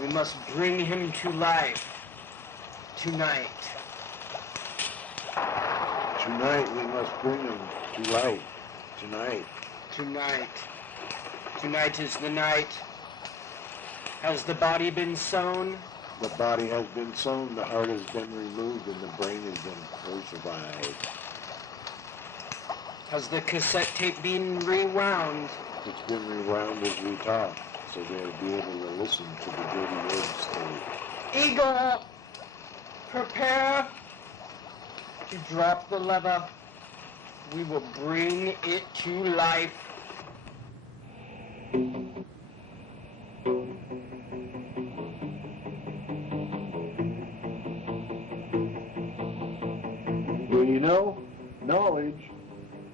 We must bring him to life. Tonight. Tonight we must bring him to life. Tonight. Tonight. Tonight is the night. Has the body been sewn? The body has been sewn, the heart has been removed, and the brain has been crucified. Has the cassette tape been rewound? It's been rewound as we talk, so they'll be able to listen to the dirty words tape. Eagle! Prepare to drop the lever. We will bring it to life. Well, you know, knowledge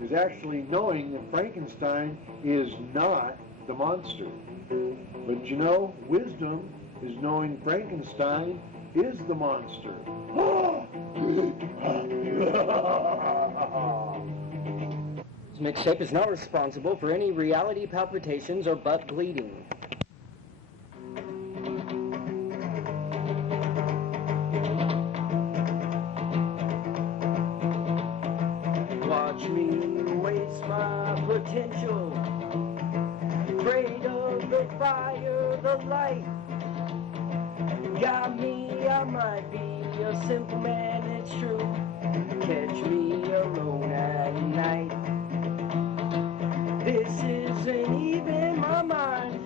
is actually knowing that Frankenstein is not the monster. But you know, wisdom is knowing Frankenstein is the monster. This mixtape is not responsible for any reality palpitations or butt bleeding. Watch me waste my potential, afraid of the fire, the light. Got me, I might be a simple man, it's true. Catch me alone at night. This isn't even my mind.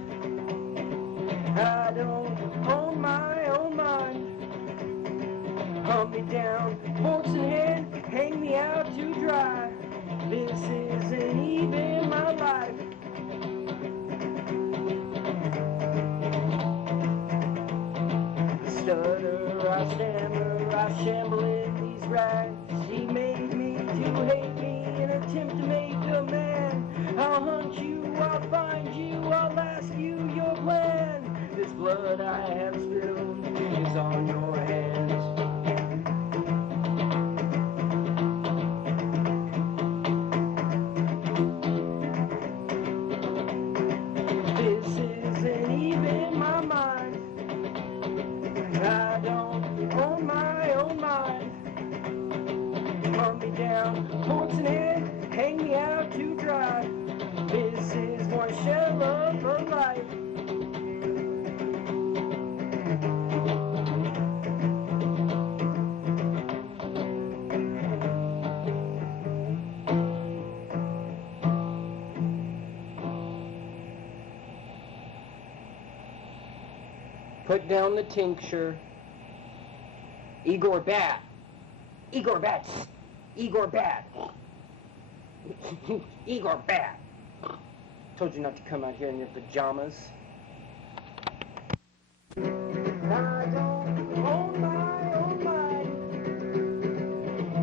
I don't own my own mind. Hunt me down, forks in hand, hang me out to dry. This isn't even my life. Stutter, I stammer, I shamble in these rags. He made me to hate me in an attempt to make a man. I'll hunt you, I'll find you, I'll ask you your plan. This blood I have spilled is on your hands. This isn't even my mind. I don't own my own mind. Hunt me down, forks in hand, hang me out to dry. This is one shell of a life. Put down the tincture. Igor Bat. Igor Bat. Igor Bat. Igor Bat. Told you not to come out here in your pajamas. I don't own my own mind.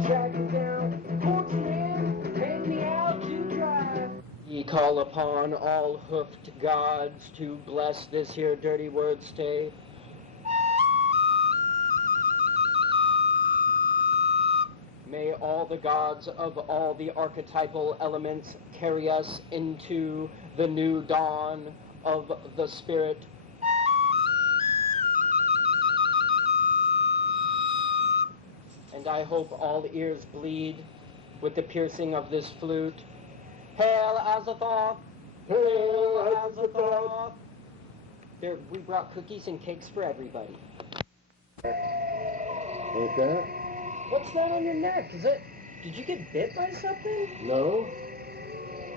Track me down, forks in hand, hang me out to dry. Ye call upon all hoofed gods to bless this here dirty word stay. May all the gods of all the archetypal elements carry us into the new dawn of the spirit. And I hope all ears bleed with the piercing of this flute. Hail Azathoth! Hail Azathoth! There, we brought cookies and cakes for everybody. Okay? What's that on your neck? Did you get bit by something? No?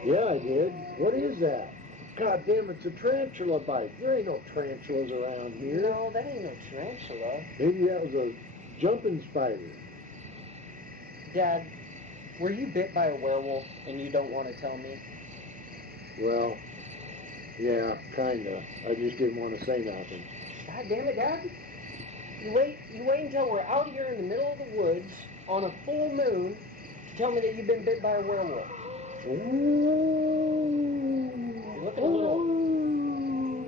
Yeah, I did. What is that? God damn, it's a tarantula bite. There ain't no tarantulas around here. No, that ain't no tarantula. Maybe that was a jumping spider. Dad, were you bit by a werewolf and you don't want to tell me? Well, yeah, kinda. I just didn't want to say nothing. God damn it, Dad. You wait until we're out here in the middle of the woods on a full moon to tell me that you've been bit by a werewolf. Ooh. You're looking a little...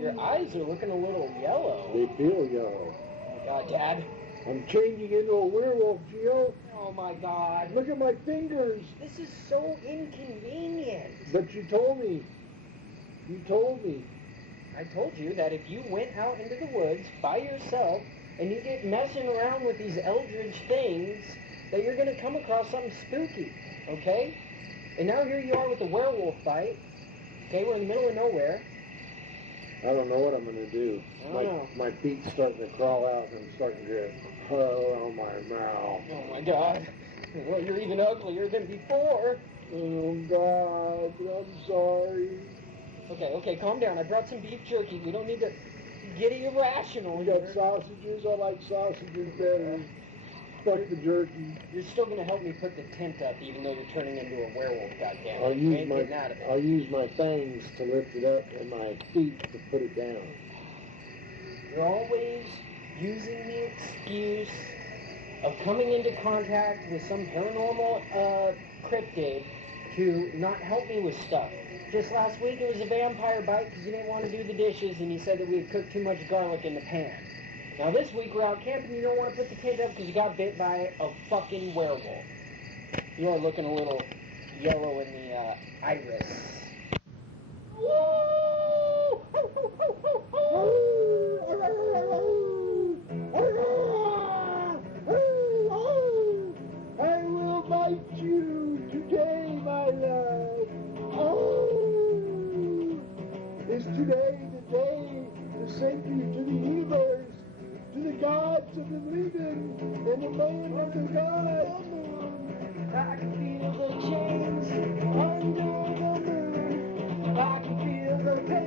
Your eyes are looking a little yellow. They feel yellow. Oh my God, Dad. I'm changing into a werewolf, Gio. Oh my God. Look at my fingers. This is so inconvenient. But you told me. You told me. I told you that if you went out into the woods by yourself and you get messing around with these eldritch things, that you're going to come across something spooky, okay? And now here you are with a werewolf bite. Okay, we're in the middle of nowhere. I don't know what I'm going to do. My feet's starting to crawl out and I'm starting to get on my mouth. Oh my God. Well, you're even uglier than before. Oh God, I'm sorry. Okay, calm down. I brought some beef jerky. We don't need to get irrational. We got sausages. I like sausages better. Fuck the jerky. You're still going to help me put the tent up, even though you're turning into a werewolf, goddammit. You ain't getting out of it. I'll use my fangs to lift it up and my feet to put it down. You're always using the excuse of coming into contact with some paranormal cryptid to not help me with stuff. Just last week it was a vampire bite because you didn't want to do the dishes and you said that we had cooked too much garlic in the pan. Now this week we're out camping and you don't want to put the tent up because you got bit by a fucking werewolf. You are looking a little yellow in the iris. I will bite you today, my love. Oh, is today the day to send you to the universe, to the gods of the living and the land of the gods. I can feel the chains under the moon. I can feel the pain.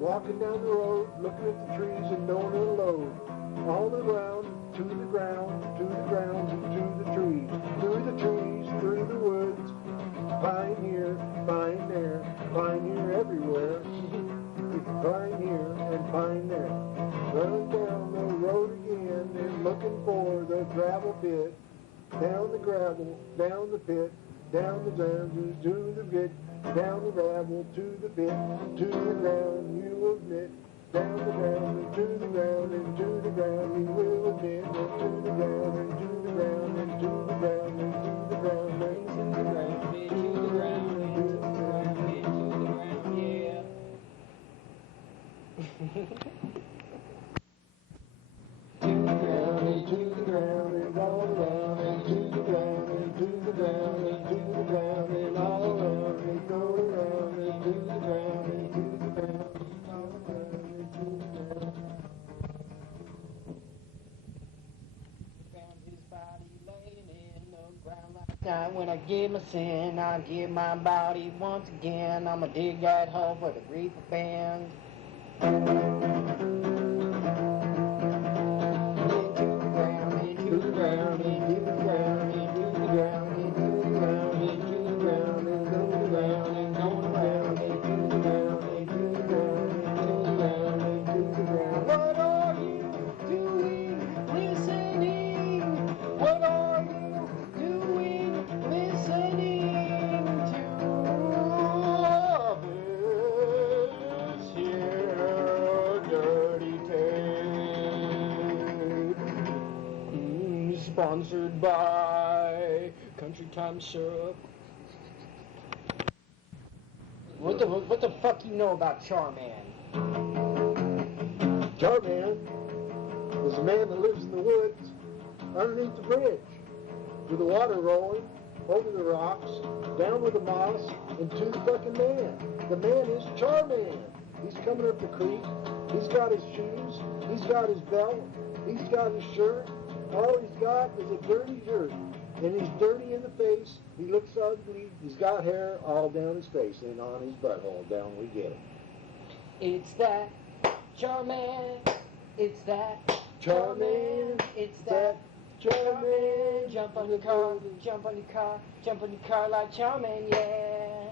Walking down the road, looking at the trees and knowing it'll load. All around, to the ground, to the ground, and to the trees. Through the trees, through the woods. Pine here, pine there, pine here everywhere. Pine here and pine there. Running down the road again and looking for the gravel pit. Down the gravel, down the pit, down the ground, to the pit. Down the gravel, to the pit, to the ground, you will admit. Down the ground, and to the ground, and to the ground, you will admit. And to the ground, and to the ground, and to the ground, and to the ground, and to the ground, and to the ground, and to the ground, and to the ground, yeah. To the ground, and to the ground, and all around, and to the ground, and to the ground, and to the ground, and all around. Go around and to the ground and to the ground and all around and to the ground. Found his body laying in the ground last night. When I give my sin, I give my body once again. I'ma dig that hole for the Reaper Band. Into the ground, into the ground, into the ground, into the ground, into the ground, into the ground, and go around and go around, into the ground, into the ground, into the ground, into the ground. What are you doing, listening? What are you doing, listening to this here Sponsored by Country Time Syrup. What the fuck you know about Charman? Charman is a man that lives in the woods underneath the bridge with the water rolling over the rocks, down with the moss, and to the fucking man. The man is Charman. He's coming up the creek. He's got his shoes. He's got his belt. He's got his shirt. All he's got is a dirty shirt. And he's dirty in the face. He looks ugly. He's got hair all down his face and on his butthole. Down we get it. It's that Charman. It's that Charman. It's that Charman. Jump on your car. Jump on your car. Jump on your car like Charman, yeah.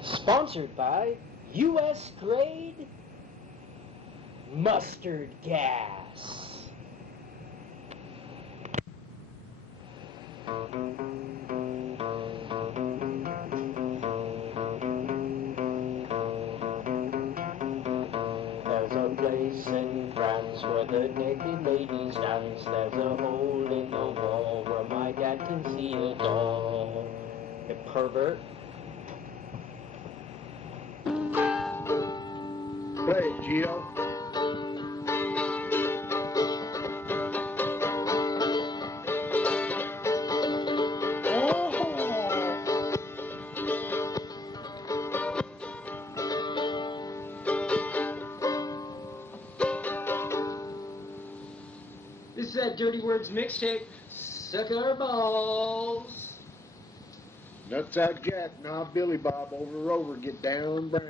Sponsored by U.S. grade mustard gas. There's a place in France where the naked ladies dance. There's a hole in the wall where my dad can see it all. You pervert. Play it, Gio. This is that Dirty Words mixtape. Sucker balls. Nutsack Jack, Knob Billy Bob, over Rover, get down brown.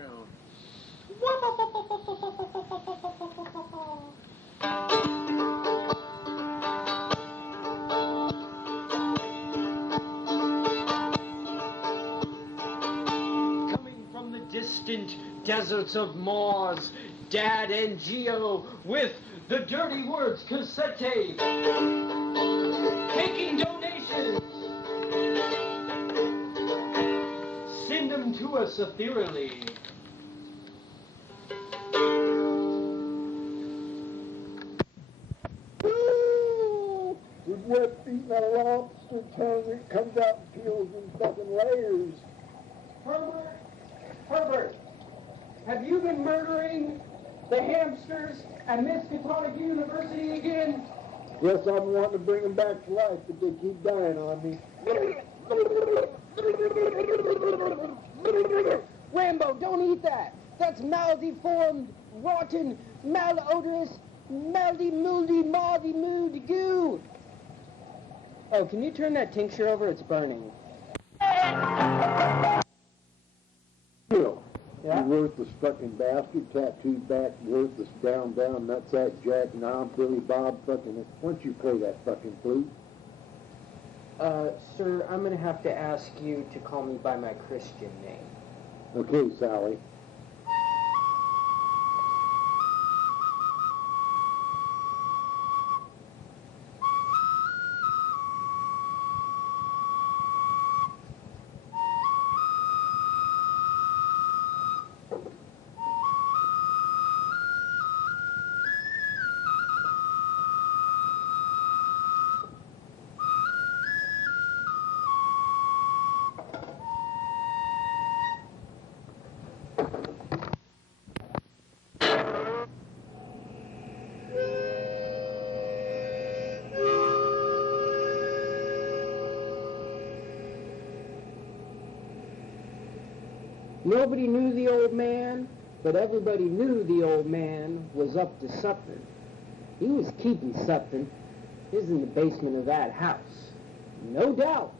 Coming from the distant deserts of Mars, Dad and Geo with the Dirty Words cassette tape. Taking donations. Send them to us ethereally. With wet feet and a lobster tongue that comes out and peels in fucking layers. Herbert, have you been murdering the hamsters at Miskatonic University again? Yes, I'm wanting to bring them back to life, but they keep dying on me. Rambo, don't eat that. That's malformed, rotten, malodorous, moldy goo. Oh, can you turn that tincture over? It's burning. Bill, Yeah? you worthless fucking bastard, tattooed back, worthless brown, nutsack Jack, Knob, Billy Bob, fucking, why don't you play that fucking flute? Sir, I'm gonna have to ask you to call me by my Christian name. Okay, Sally. Nobody knew the old man, but everybody knew the old man was up to something. He was keeping something. It was in the basement of that house. No doubt.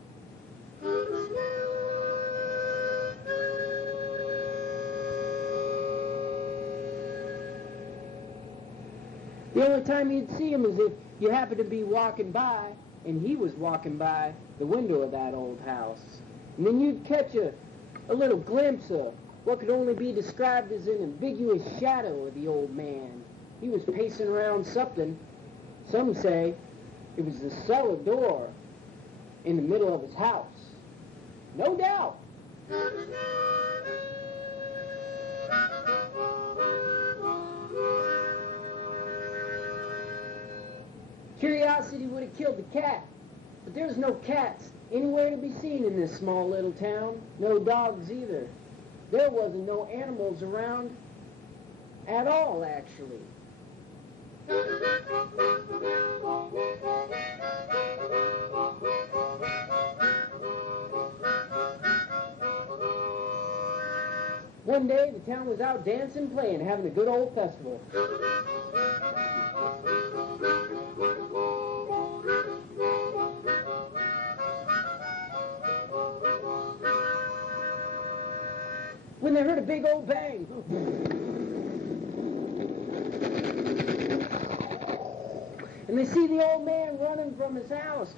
The only time you'd see him is if you happened to be walking by, and he was walking by the window of that old house. And then you'd catch a little glimpse of what could only be described as an ambiguous shadow of the old man. He was pacing around something. Some say it was the cellar door in the middle of his house. No doubt. Curiosity would have killed the cat, but there's no cats anywhere to be seen in this small little town. No dogs either. There wasn't no animals around at all, actually. One day, the town was out dancing, playing, having a good old festival. When they heard a big old bang. And they see the old man running from his house.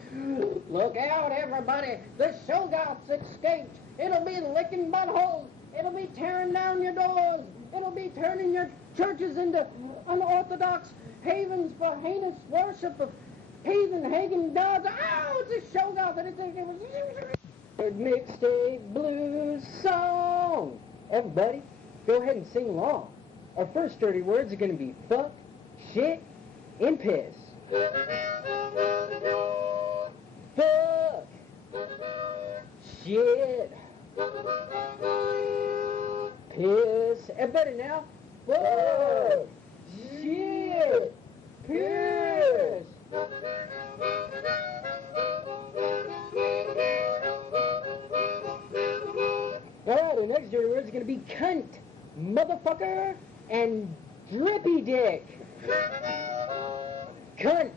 Look out, everybody. The Shoggoth's escaped. It'll be licking buttholes. It'll be tearing down your doors. It'll be turning your churches into unorthodox havens for heinous worship of heathen Hagen gods. Oh, it's a Shoggoth. I didn't think it was... Mixtape blues song. Everybody, go ahead and sing along. Our first dirty words are going to be fuck, shit, and piss. Fuck, shit, piss. Everybody now. Fuck, shit, piss. Well, the next dirty word is going to be cunt, motherfucker, and drippy dick. Cunt,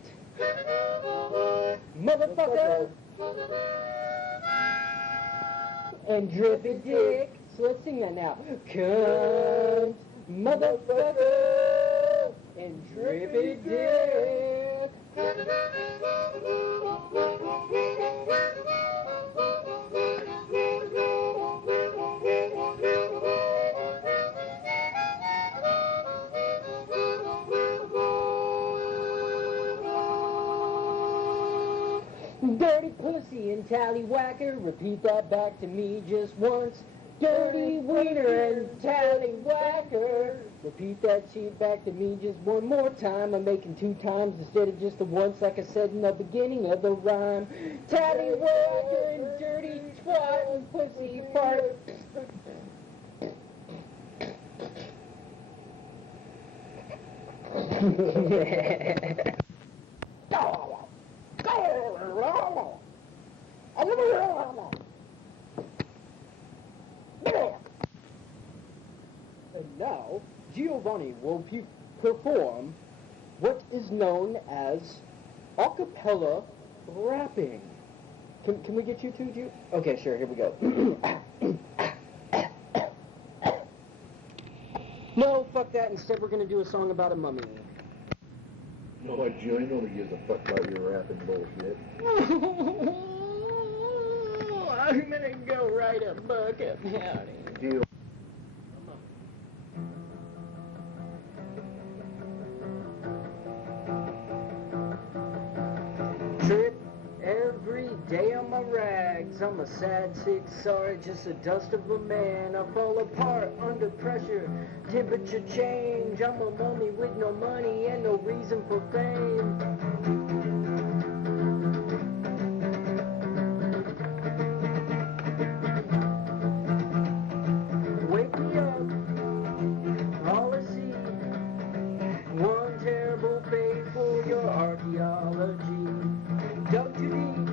motherfucker, and drippy dick. So let's sing that now. Cunt, motherfucker, and drippy dick. Dirty pussy and tallywhacker, repeat that back to me just once. Dirty wiener and tallywhacker, repeat that shit back to me just one more time. I'm making 2 times instead of just the once like I said in the beginning of the rhyme. Tallywhacker and dirty twat and pussy fart. And now, Giovanni will perform what is known as a cappella rapping. Can we get you two, Gio? Okay, sure, here we go. No, fuck that. Instead, we're going to do a song about a mummy. No, Gio, I nobody gives a fuck about your rapping bullshit. I'm gonna go write a book about it. Deal. Trip every day on my rags. I'm a sad, sick, sorry, just a dust of a man. I fall apart under pressure, temperature change. I'm a mummy with no money and no reason for fame. Wake me up, all I see, one terrible fate for your archaeology. Dug too deep,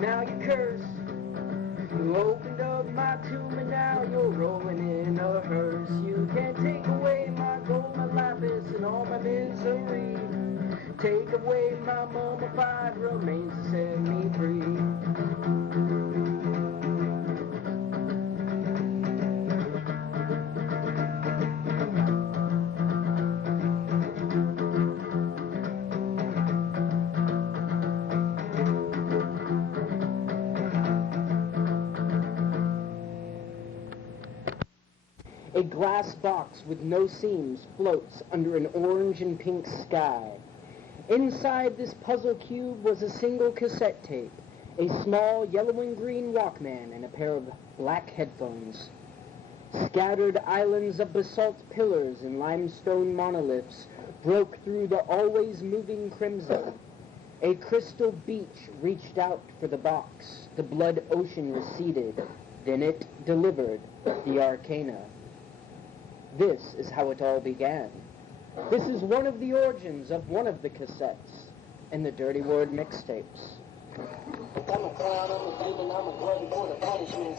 now you curse. You opened up my tomb and now you're rolling in a hearse. You can't take away my gold, my lapis, and all my misery. Take away my mummified remains and set me free. A glass box with no seams floats under an orange and pink sky. Inside this puzzle cube was a single cassette tape, a small yellow and green Walkman, and a pair of black headphones. Scattered islands of basalt pillars and limestone monoliths broke through the always moving crimson. A crystal beach reached out for the box. The blood ocean receded. Then it delivered the arcana. This is how it all began. This is one of the origins of one of the cassettes in the Dirty Word mixtapes. I'm a clown, I'm a demon, I'm a glutton for the punishment,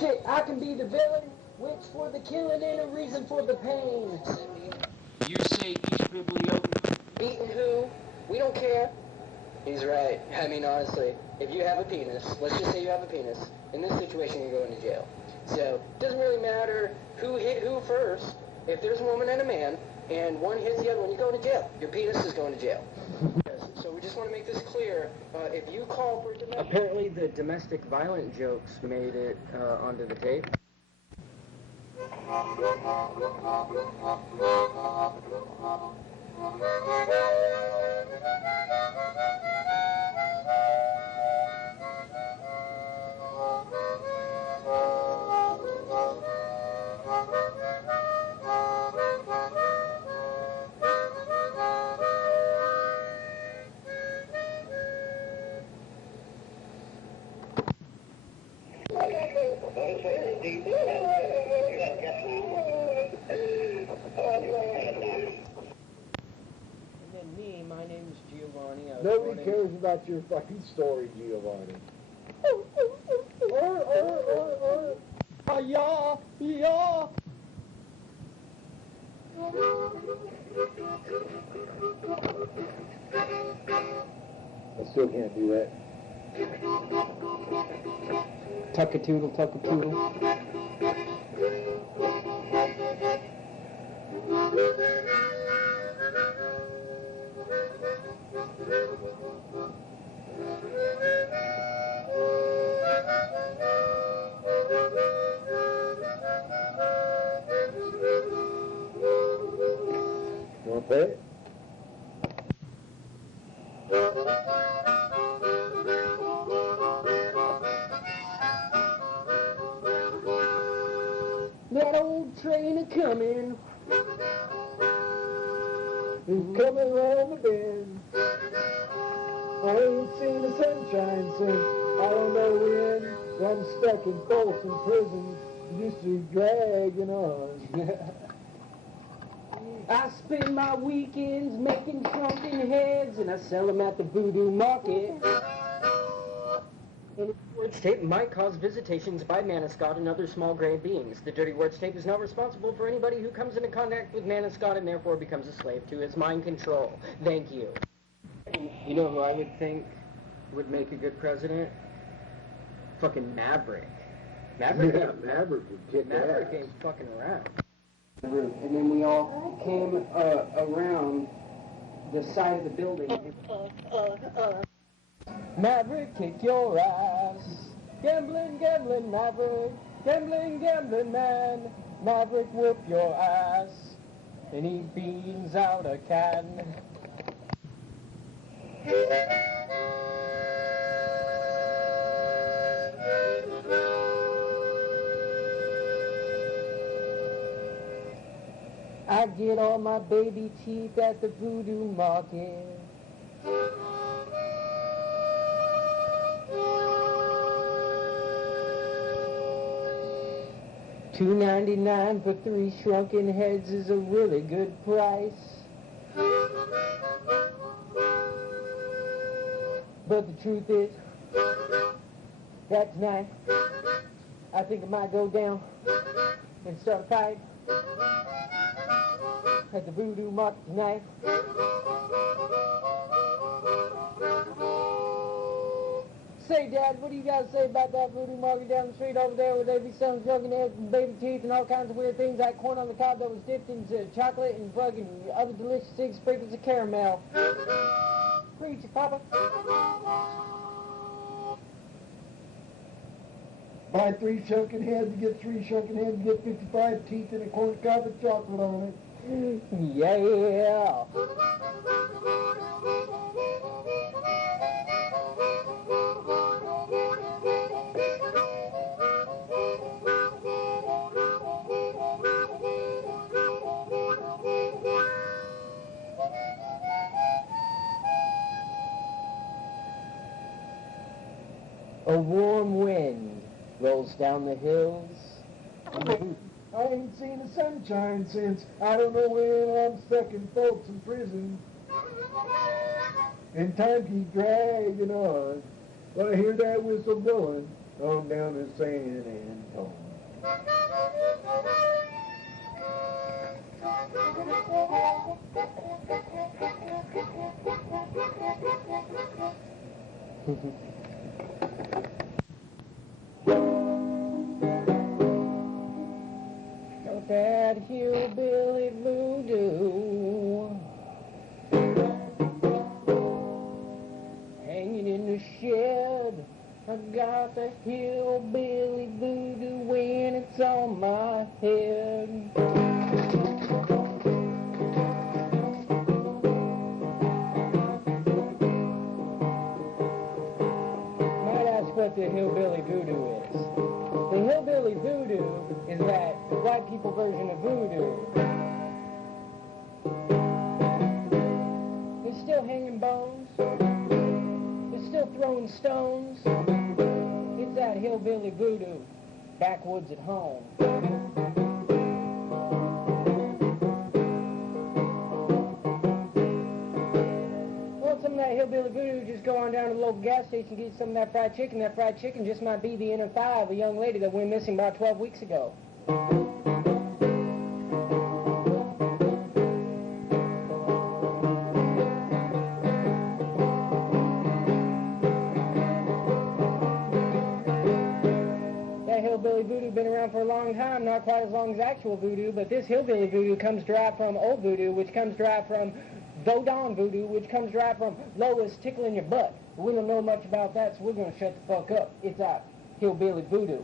Shit, I can be the villain, witch for the killing and a reason for the pain. You say each biblioteca. Beating who? We don't care. He's right. I mean, honestly, if you have a penis, let's just say you have a penis, in this situation you're going to jail. So, it doesn't really matter who hit who first. If there's a woman and a man, and one hits the other one, you go to jail. Your penis is going to jail. So we just want to make this clear. If you call for domestic... Apparently the domestic violent jokes made it onto the tape. And then me, my name is Giovanni. Nobody cares about your fucking story, Giovanni. Yeah, yeah. I still can't do that. Tuck-a-toodle, tuck-a-toodle. You want to play it? That old train a-comin'. He's coming around the bend. I ain't seen the sunshine since I don't know when. I'm stuck in Folsom Prison, just dragging on. I spend my weekends making shrunken heads, and I sell them at the voodoo market. The Words tape might cause visitations by Manascot and other small gray beings. The Dirty Words tape is not responsible for anybody who comes into contact with Manascot and therefore becomes a slave to his mind control. Thank you. You know who I would think would make a good president? Fucking Maverick. Maverick would kick Maverick ain't fucking around. And then we all came around the side of the building. Maverick, kick your ass. Gambling, gambling, Maverick. Gambling, gambling, man. Maverick, whoop your ass. And he beans out a can. I get all my baby teeth at the voodoo market. $2.99 for 3 shrunken heads is a really good price. But the truth is, that tonight, I think I might go down and start a fight at the voodoo market tonight. Say, Dad, what do you got to say about that voodoo market down the street over there where they be selling drunken eggs and baby teeth and all kinds of weird things like corn on the cob that was dipped into chocolate and fucking other delicious things, sprinkles of caramel? Preach it, Papa. Buy 3 shrunken heads, you get 3 shrunken heads, you get 55 teeth and a corn cob with chocolate on it. Yeah. A warm wind rolls down the hills. I ain't seen the sunshine since I don't know when I'm stuck in folks in prison. And time keeps dragging on. But I hear that whistle blowing on down in San Antonio. That hillbilly voodoo hanging in the shed. I got the hillbilly voodoo when it's on my head. Might ask what the hillbilly voodoo is. The hillbilly voodoo is that white people version of voodoo. They're still hanging bones. They're still throwing stones. It's that hillbilly voodoo, backwoods at home. Well, some of that hillbilly voodoo, just go on down to the local gas station, get some of that fried chicken. That fried chicken just might be the inner thigh of a young lady that went missing about 12 weeks ago. Hillbilly voodoo been around for a long time, not quite as long as actual voodoo, but this hillbilly voodoo comes derived from old voodoo, which comes derived from Vodon voodoo, which comes derived from Lois tickling your butt. We don't know much about that, so we're going to shut the fuck up. It's out hillbilly voodoo.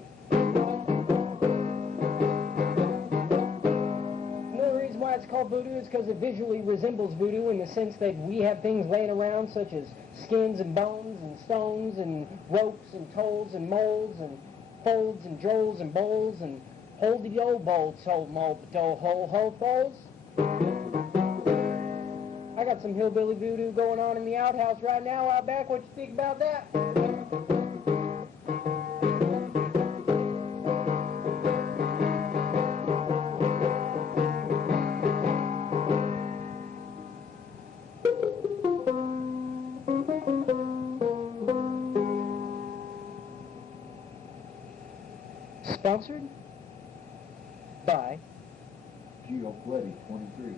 Another reason why it's called voodoo is because it visually resembles voodoo in the sense that we have things laying around such as skins and bones and stones and ropes and tolls and molds and folds and drolls and bowls and holdy old bowls, sold mold, hole folds. I got some hillbilly voodoo going on in the outhouse right now out back. What you think about that? Sponsored by Geo Pletty, 23.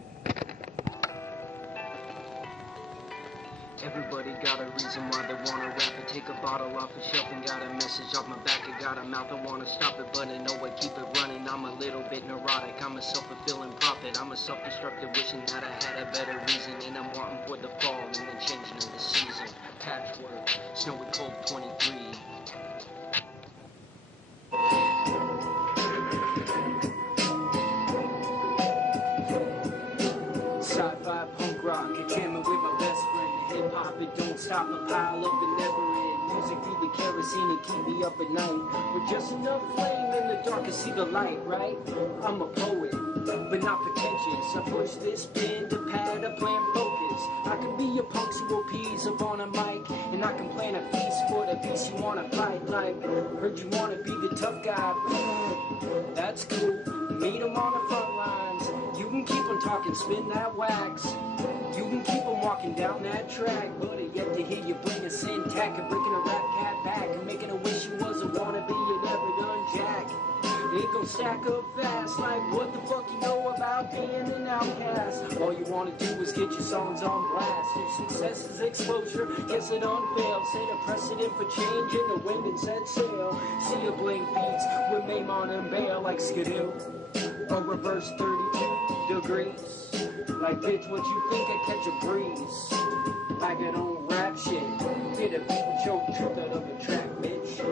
Everybody got a reason why they wanna rap and take a bottle off a shelf and got a message off my back. I got a mouth, I wanna stop it, but I know I keep it running. I'm a little bit neurotic, I'm a self-fulfilling prophet. I'm a self-destructive wishing that I had a better reason. And I'm wanting for the fall and the changing of the season. Patchwork, snowy cold 23. Sci-fi punk rock, jamming with my best friend. Hip-hop, it don't stop, a pile up and never end. Music through the kerosene and keep me up at night. With just enough flame in the dark to see the light, right? I'm a poet, but not pretentious. I push this pen to pad a plan focus. I can be a punctual piece up on a mic, and I can plan a feast for the piece you wanna fight. Like, heard you wanna be the tough guy. That's cool. Meet 'em on the front lines. You can keep on talking, spin that wax. You can keep on walking down that track, but I yet to hear you bring a syntax and breaking a rap cat back and making a wish you was a wannabe you never done jack. It gon' stack up fast, like what the fuck you know about being an outcast. All you wanna do is get your songs on blast. If success is exposure, guess it unveils. Set a precedent for change in the wind and set sail. See a blink beats with Maimon and Bale like Skidoo. Or reverse 32 degrees. Like bitch, what you think I catch a breeze? Like I don't rap shit. Hit a beat and choke truth out of a track, bitch.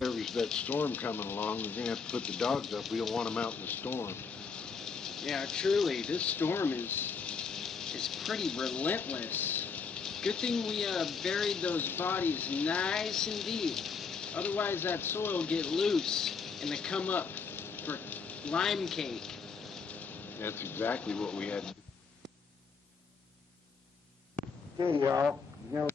There's that storm coming along. We're going to have to put the dogs up. We don't want them out in the storm. Yeah, truly, this storm is pretty relentless. Good thing we buried those bodies nice and deep. Otherwise, that soil will get loose and they come up for lime cake. That's exactly what we had. Hey, y'all. You know,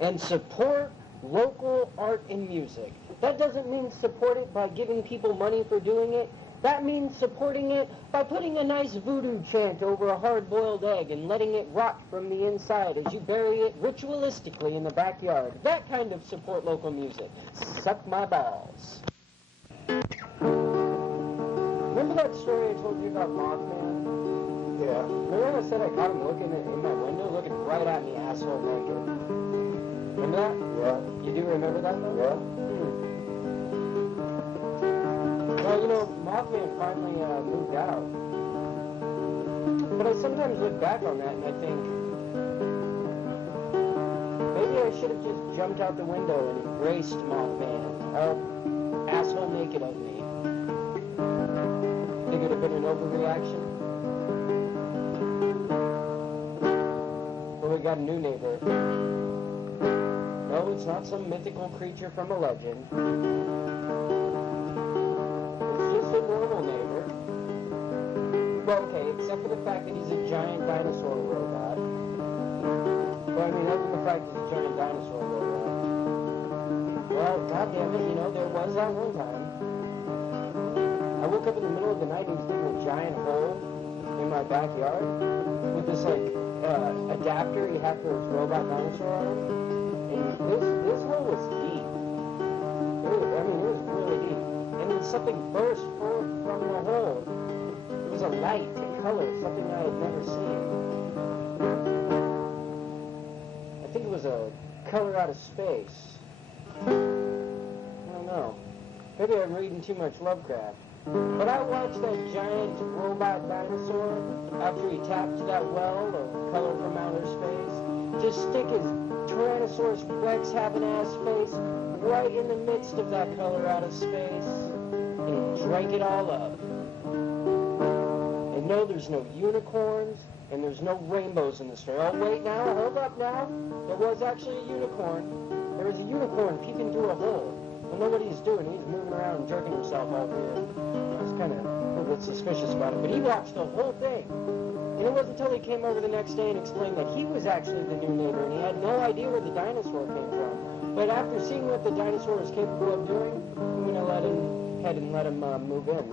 And support local art and music. That doesn't mean support it by giving people money for doing it. That means supporting it by putting a nice voodoo chant over a hard-boiled egg and letting it rot from the inside as you bury it ritualistically in the backyard. That kind of support local music. Suck my balls. Remember that story I told you about Mothman? yeah. Remember when I said I caught him looking in my window, looking right at me, asshole naked? Remember that? Yeah. You do remember that, though? Yeah. Well, you know, Mothman finally moved out. But I sometimes look back on that and I think, maybe I should have just jumped out the window and embraced Mothman, asshole naked of me. Think it would have been an overreaction? But we got a new neighbor. No, it's not some mythical creature from a legend. It's just a normal neighbor. Well, okay, except for the fact that he's a giant dinosaur robot. But I mean, other than the fact that he's a giant dinosaur robot. Well, goddammit, you know, there was that one time. I woke up in the middle of the night and he was digging a giant hole in my backyard with this, like, adapter he had for his robot dinosaur arm. This hole was deep. It was really deep. And then something burst forth from the hole. It was a light, a color, something I had never seen. I think it was a color out of space. I don't know. Maybe I'm reading too much Lovecraft. But I watched that giant robot dinosaur, after he tapped that well of color from outer space, just stick his Tyrannosaurus Rex having ass face right in the midst of that color out of space, and he drank it all up. And no, there's no unicorns, and there's no rainbows in the story. Oh, wait now, hold up now. There was actually a unicorn. There was a unicorn peeking through a hole. Well, know what he's doing. He's moving around and jerking himself out here. I was kind of a bit suspicious about it, but he watched the whole thing. And it wasn't until he came over the next day and explained that he was actually the new neighbor, and he had no idea where the dinosaur came from. But after seeing what the dinosaur was capable of doing, I'm going to let him move in.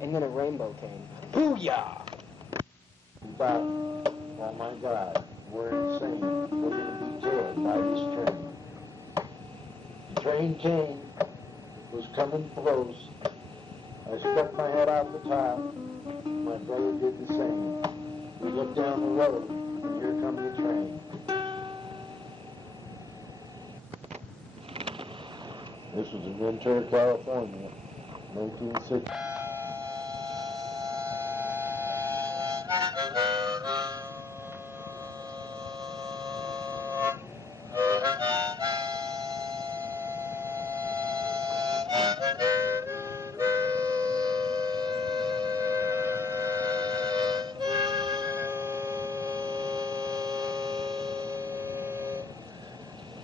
And then a rainbow came. Booyah! But, oh my God, we're insane. We're going to be killed by this train. The train came, was coming close. I stuck my head out the top. My brother did the same. We looked down the road, and here comes the train. This was in Ventura, California, 1960.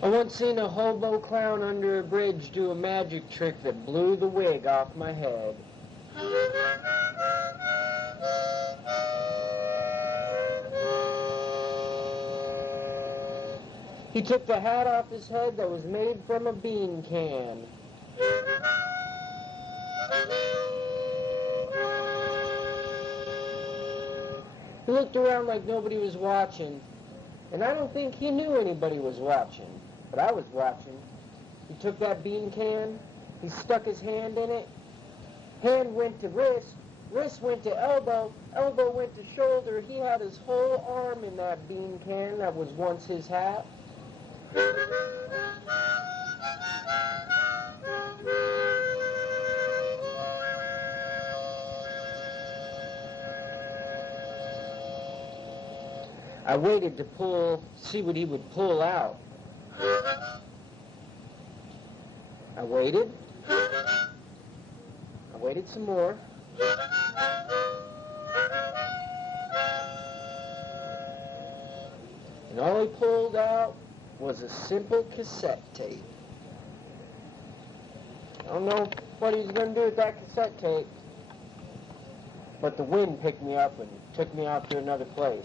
I once seen a hobo clown under a bridge do a magic trick that blew the wig off my head. He took the hat off his head that was made from a bean can. He looked around like nobody was watching, and I don't think he knew anybody was watching, but I was watching. He took that bean can, he stuck his hand in it, hand went to wrist, wrist went to elbow, elbow went to shoulder. He had his whole arm in that bean can that was once his hat. I waited to see what he would pull out. I waited some more. And all he pulled out was a simple cassette tape. I don't know what he was going to do with that cassette tape, but the wind picked me up and took me off to another place.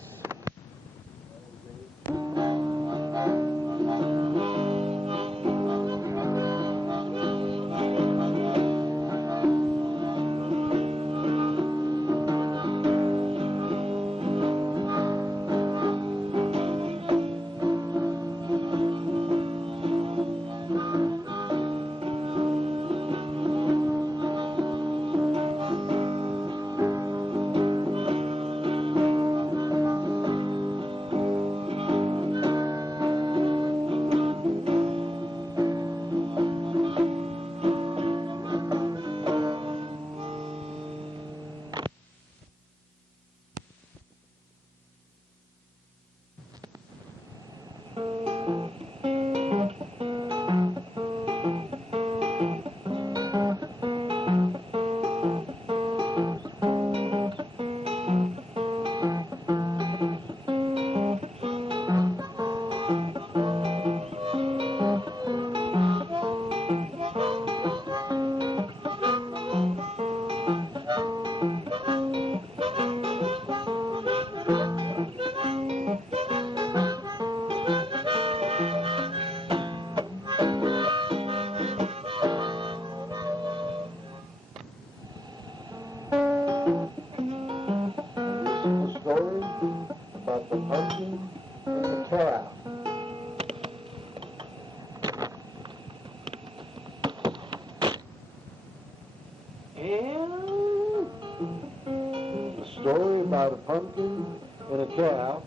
Story about a pumpkin and a cow.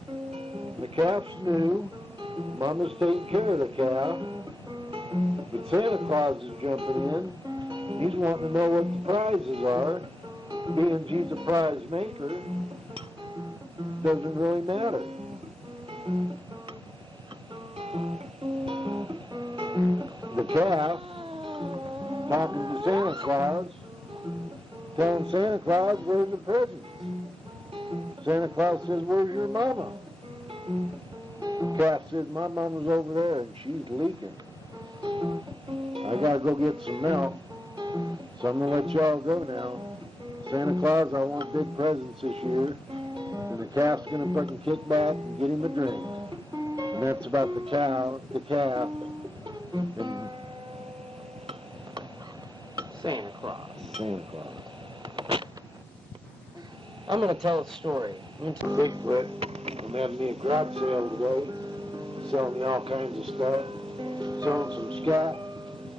The calf's new. Mama's taking care of the cow. But Santa Claus is jumping in. He's wanting to know what the prizes are. Being he's a prize maker, doesn't really matter. The calf talking to Santa Claus, telling Santa Claus where's the presents. Santa Claus says, where's your mama? Calf says, my mama's over there and she's leaking. I gotta go get some milk, so I'm gonna let y'all go now. Santa Claus, I want big presents this year, and the calf's gonna fucking kick back and get him a drink. And that's about the calf, and Santa Claus. Santa Claus. I'm going to tell a story. Bigfoot, I'm having me a garage sale today, selling me all kinds of stuff, selling some scat,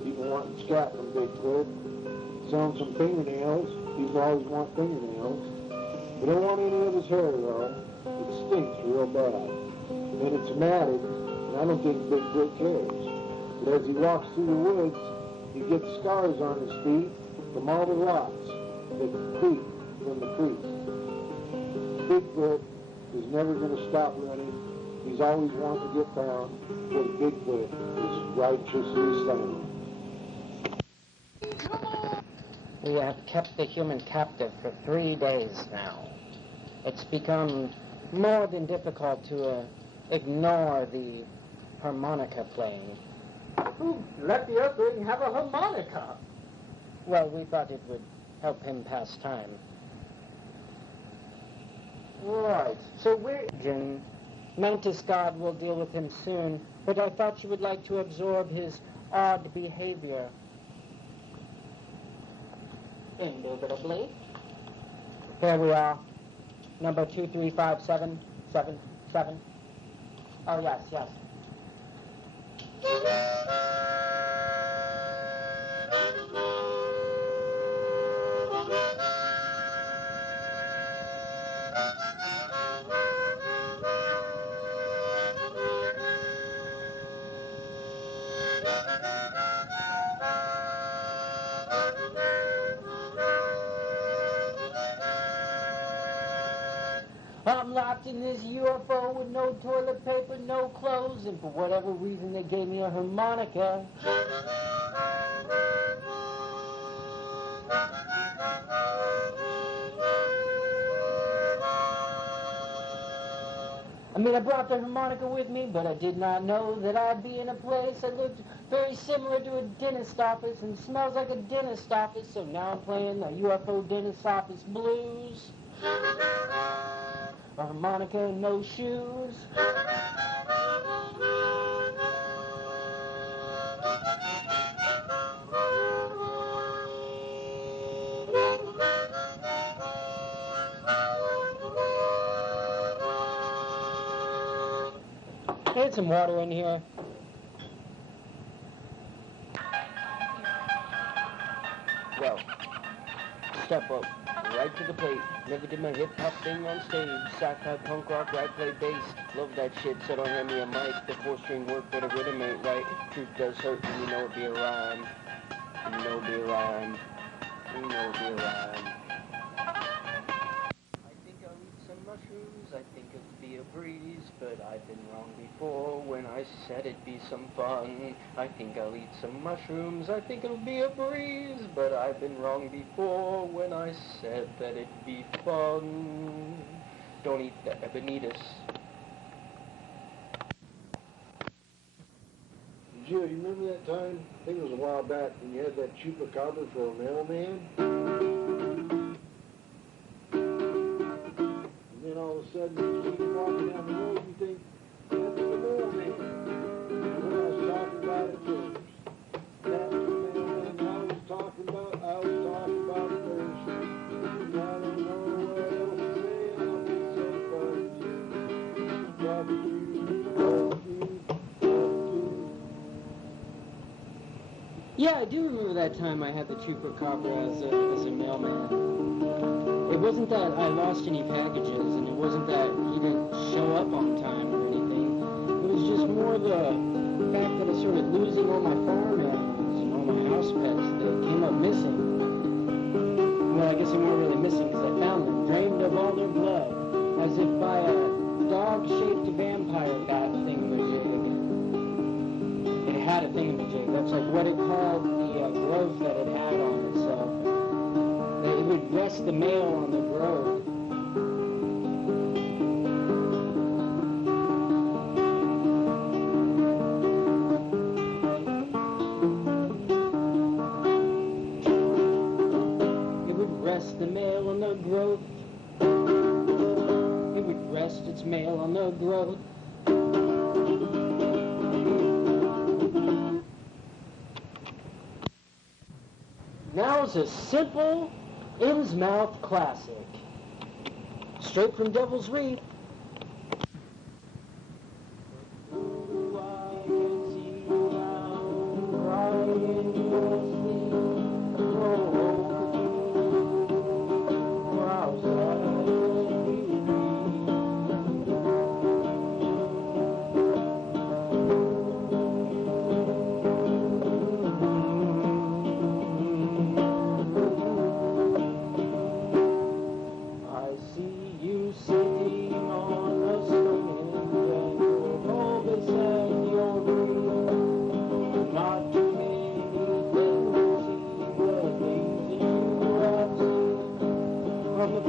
people wanting scat from Bigfoot, selling some fingernails, people always want fingernails. They don't want any of his hair though, it stinks real bad, and it's matted, and I don't think Bigfoot cares. But as he walks through the woods, he gets scars on his feet from all the rocks that creep from the creek. Bigfoot is never going to stop running. He's always wanting to get found because Bigfoot is righteously sound. We have kept the human captive for 3 days now. It's become more than difficult to ignore the harmonica playing. Let the Earthling have a harmonica. Well, we thought it would help him pass time. Right. So we're... Mantis God will deal with him soon. but I thought you would like to absorb his odd behavior. Indubitably. Here we are. Number 2357777. Oh, yes, yes. I'm locked in this UFO with no toilet paper, no clothes, and for whatever reason they gave me a harmonica. I mean, I brought the harmonica with me, but I did not know that I'd be in a place that looked very similar to a dentist office and smells like a dentist office, so now I'm playing the UFO dentist office blues. A harmonica and no shoes. There's some water in here. Well, step up, right to the plate. Never did my hip-hop thing on stage. Sci-fi, punk rock, I play bass. Love that shit, so don't hand me a mic. The four-string work, but a rhythm ain't right. Truth does hurt, and you know it'd be a rhyme. And you know it'd be a rhyme. And you know it'd be a rhyme. I think I'll eat some mushrooms. I think it'll be a breeze, but I've been wrong before when I said it'd be some fun. I think I'll eat some mushrooms. I think it'll be a breeze, but I've been wrong before when I said that it'd be fun. Don't eat the Ebenetus. Jill, you remember that time? I think it was a while back when you had that chupacabra for a mailman? And then all of a sudden, you keep walking down the road, you think, that's the mailman. And when I was talking about it first, that's the mailman I was talking about it first. And I don't know what else to say, I'll be so far. Love you, love you. Yeah, I do remember that time I had the chupacabra as a mailman. It wasn't that I lost any packages, and it wasn't that he didn't show up on time or anything. It was just more the fact that I started losing all my farm animals and all my house pets that came up missing. Well, I guess they weren't really missing because I found them, drained of all their blood, as if by a dog-shaped vampire bat thingamajig. It had a thingamajig. That's like what it called the growth that it had on itself. That it would rest the mail on the growth. It would rest the mail on the growth. It would rest its mail on the growth. Now's a simple Innsmouth classic. Straight from Devil's Reef. Ooh, I can see you now, crying in your sleep. Oh, outside from the